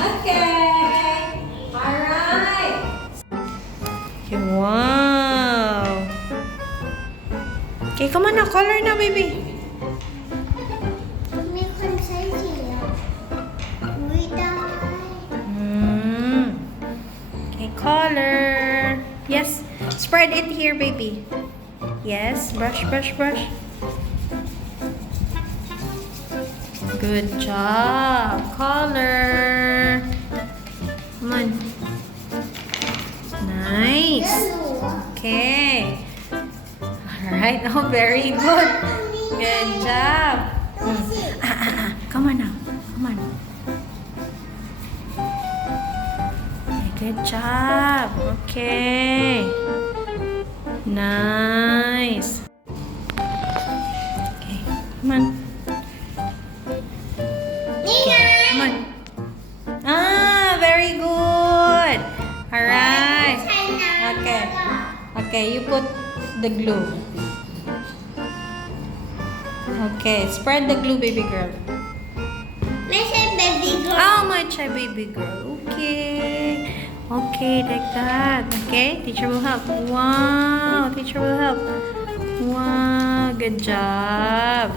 Okay. Alright. Okay, wow. Okay, come on now. Color now, baby. May consent here. We die. Okay, color. Yes. Spread it here, baby. Yes. Brush, brush, brush. Good job. Color. Come on. Nice. Okay. Alright. Oh, very good. Good job. Come on now. Come on. Okay, good job. Okay. Nice. Okay. Come on. Come on. Ah, very good. Alright. Okay. Okay, you put the glue. Okay, spread the glue, baby girl. May say baby girl. How much, baby girl? Okay. Okay, like that. Okay, teacher will help. Wow, teacher will help. Wow, good job.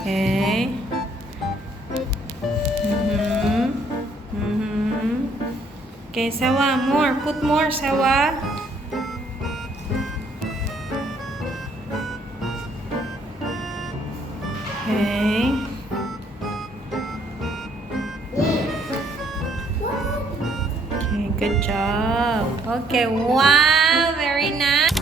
Okay. Okay, sawa, more. Put more, sawa. Okay. Okay, good job. Okay, wow, very nice.